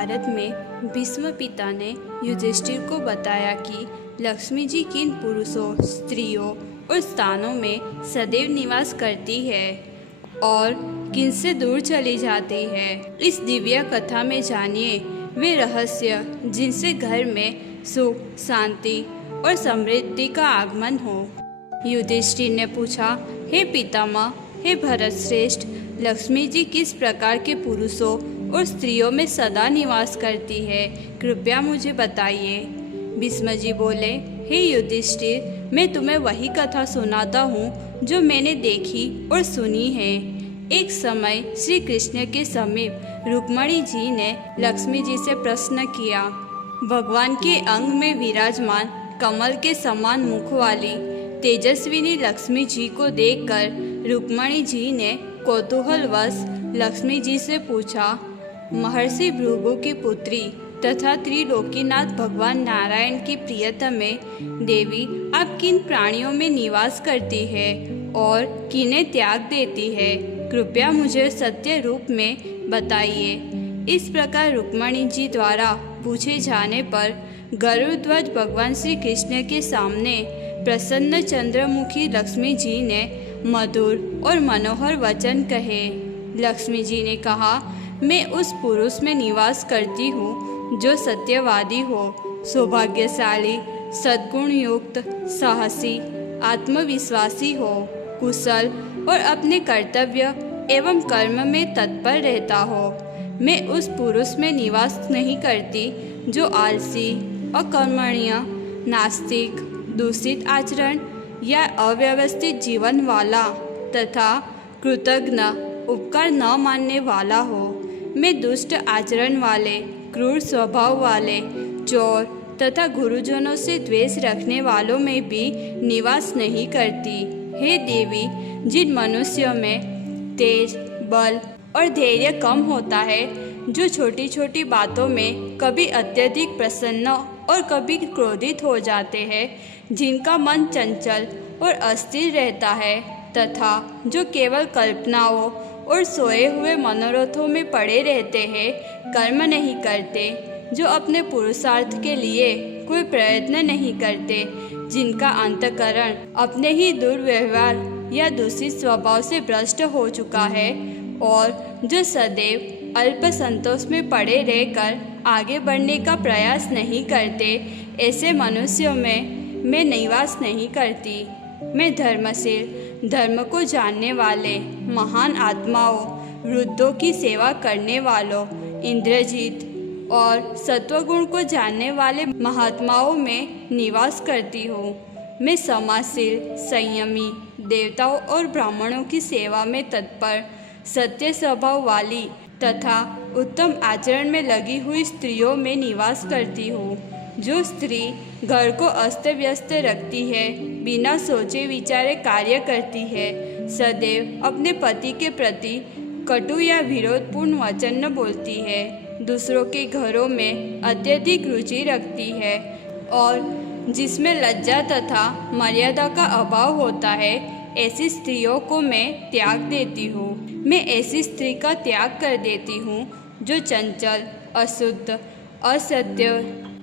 महाभारत में भीष्म पिता ने युधिष्ठिर को बताया कि लक्ष्मी जी किन पुरुषों, स्त्रियों और स्थानों में सदैव निवास करती है और किन से दूर चली जाती है। इस दिव्य कथा में जानिए वे रहस्य जिनसे घर में सुख, शांति और समृद्धि का आगमन हो। युधिष्ठिर ने पूछा, हे पितामह, हे भरत श्रेष्ठ, लक्ष्मी जी किस प्रकार के पुरुषों और स्त्रियों में सदा निवास करती है, कृपया मुझे बताइए। भीष्म जी बोले, हे युधिष्ठिर, मैं तुम्हें वही कथा सुनाता हूँ जो मैंने देखी और सुनी है। एक समय श्री कृष्ण के समीप रुक्मिणी जी ने लक्ष्मी जी से प्रश्न किया। भगवान के अंग में विराजमान कमल के समान मुख वाली तेजस्विनी लक्ष्मी जी को देखकर रुक्मिणी जी ने कौतूहलवश लक्ष्मी जी से पूछा, महर्षि भृगु की पुत्री तथा त्रिलोकीनाथ भगवान नारायण की प्रियतमे देवी, आप किन प्राणियों में निवास करती है और किन्हें त्याग देती है, कृपया मुझे सत्य रूप में बताइए। इस प्रकार रुक्मिणी जी द्वारा पूछे जाने पर गरुड़ध्वज भगवान श्री कृष्ण के सामने प्रसन्न चंद्रमुखी लक्ष्मी जी ने मधुर और मनोहर वचन कहे। लक्ष्मी जी ने कहा, मैं उस पुरुष में निवास करती हूँ जो सत्यवादी हो, सौभाग्यशाली, सद्गुण युक्त, साहसी, आत्मविश्वासी हो, कुशल और अपने कर्तव्य एवं कर्म में तत्पर रहता हो। मैं उस पुरुष में निवास नहीं करती जो आलसी, अकर्मण्य, नास्तिक, दूषित आचरण या अव्यवस्थित जीवन वाला तथा कृतज्ञ, उपकार न मानने वाला हो। मैं दुष्ट आचरण वाले, क्रूर स्वभाव वाले, चोर तथा गुरुजनों से द्वेष रखने वालों में भी निवास नहीं करती। हे देवी, जिन मनुष्यों में तेज, बल और धैर्य कम होता है, जो छोटी छोटी बातों में कभी अत्यधिक प्रसन्न और कभी क्रोधित हो जाते हैं, जिनका मन चंचल और अस्थिर रहता है तथा जो केवल कल्पनाओं और सोए हुए मनोरथों में पड़े रहते हैं, कर्म नहीं करते, जो अपने पुरुषार्थ के लिए कोई प्रयत्न नहीं करते, जिनका अंतःकरण अपने ही दुर्व्यवहार या दूषित स्वभाव से भ्रष्ट हो चुका है और जो सदैव अल्प संतोष में पड़े रहकर आगे बढ़ने का प्रयास नहीं करते, ऐसे मनुष्यों में मैं निवास नहीं करती। मैं धर्मशील, धर्म को जानने वाले, महान आत्माओं, वृद्धों की सेवा करने वालों, इंद्रजीत और सत्वगुण को जानने वाले महात्माओं में निवास करती हूँ। मैं समाजशील, संयमी, देवताओं और ब्राह्मणों की सेवा में तत्पर, सत्य स्वभाव वाली तथा उत्तम आचरण में लगी हुई स्त्रियों में निवास करती हूँ। जो स्त्री घर को अस्त व्यस्त रखती है, बिना सोचे विचारे कार्य करती है, सदैव अपने पति के प्रति कटु या विरोधपूर्ण वचन न बोलती है, दूसरों के घरों में अत्यधिक रुचि रखती है और जिसमें लज्जा तथा मर्यादा का अभाव होता है, ऐसी स्त्रियों को मैं त्याग देती हूँ। मैं ऐसी स्त्री का त्याग कर देती हूँ जो चंचल, अशुद्ध, असत्य,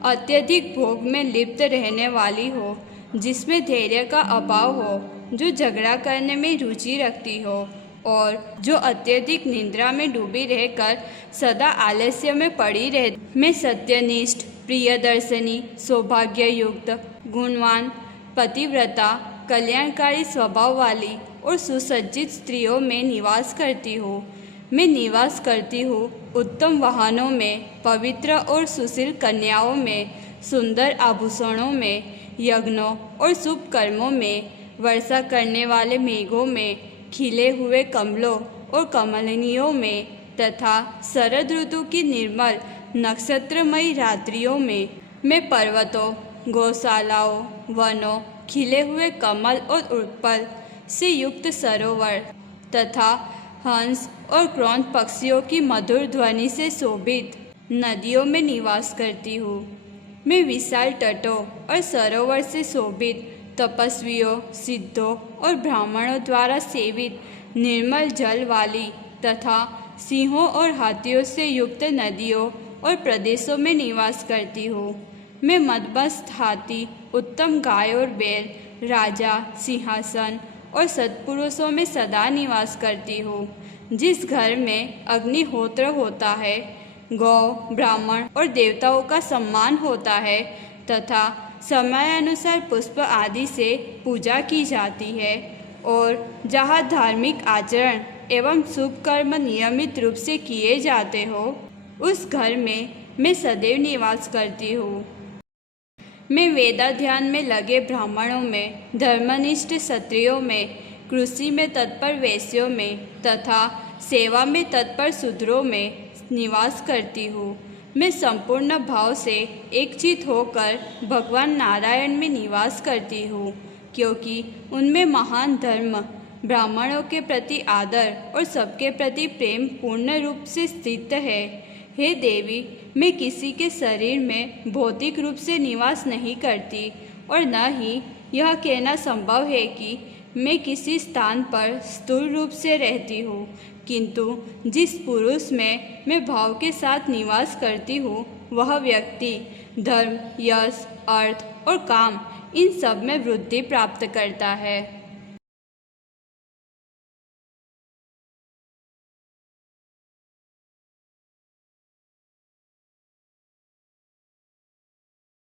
अत्यधिक भोग में लिप्त रहने वाली हो, जिसमें धैर्य का अभाव हो, जो झगड़ा करने में रुचि रखती हो और जो अत्यधिक निद्रा में डूबी रहकर सदा आलस्य में पड़ी रहे। मैं सत्यनिष्ठ, प्रियदर्शनी, सौभाग्ययुक्त, गुणवान, पतिव्रता, कल्याणकारी स्वभाव वाली और सुसज्जित स्त्रियों में निवास करती हूँ। मैं निवास करती हूँ उत्तम वाहनों में, पवित्र और सुशील कन्याओं में, सुंदर आभूषणों में, यज्ञों और शुभ कर्मों में, वर्षा करने वाले मेघों में, खिले हुए कमलों और कमलिनियों में तथा शरद ऋतु की निर्मल नक्षत्रमयी रात्रियों में। मैं पर्वतों, गौशालाओं, वनों, खिले हुए कमल और उत्पल से युक्त सरोवर तथा हंस और क्रोध पक्षियों की मधुर ध्वनि से शोभित नदियों में निवास करती हूँ। मैं विशाल तटों और सरोवर से शोभित तपस्वियों, सिद्धों और ब्राह्मणों द्वारा सेवित निर्मल जल वाली तथा सिंहों और हाथियों से युक्त नदियों और प्रदेशों में निवास करती हूँ। मैं मदमस्त हाथी, उत्तम गाय और बैल, राजा, सिंहासन और सत्पुरुषों में सदा निवास करती हूँ। जिस घर में अग्निहोत्र होता है, गौ, ब्राह्मण और देवताओं का सम्मान होता है तथा समयानुसार पुष्प आदि से पूजा की जाती है और जहाँ धार्मिक आचरण एवं शुभ कर्म नियमित रूप से किए जाते हो, उस घर में मैं सदैव निवास करती हूँ। मैं वेदाध्ययन में लगे ब्राह्मणों में, धर्मनिष्ठ क्षत्रियों में, कृषि में तत्पर वैश्यों में तथा सेवा में तत्पर शूद्रों में निवास करती हूँ। मैं संपूर्ण भाव से एकचित होकर भगवान नारायण में निवास करती हूँ, क्योंकि उनमें महान धर्म, ब्राह्मणों के प्रति आदर और सबके प्रति प्रेम पूर्ण रूप से स्थित है। हे देवी, मैं किसी के शरीर में भौतिक रूप से निवास नहीं करती और न ही यह कहना संभव है कि मैं किसी स्थान पर स्थूल रूप से रहती हूँ, किंतु जिस पुरुष में मैं भाव के साथ निवास करती हूँ, वह व्यक्ति धर्म, यश, अर्थ और काम इन सब में वृद्धि प्राप्त करता है।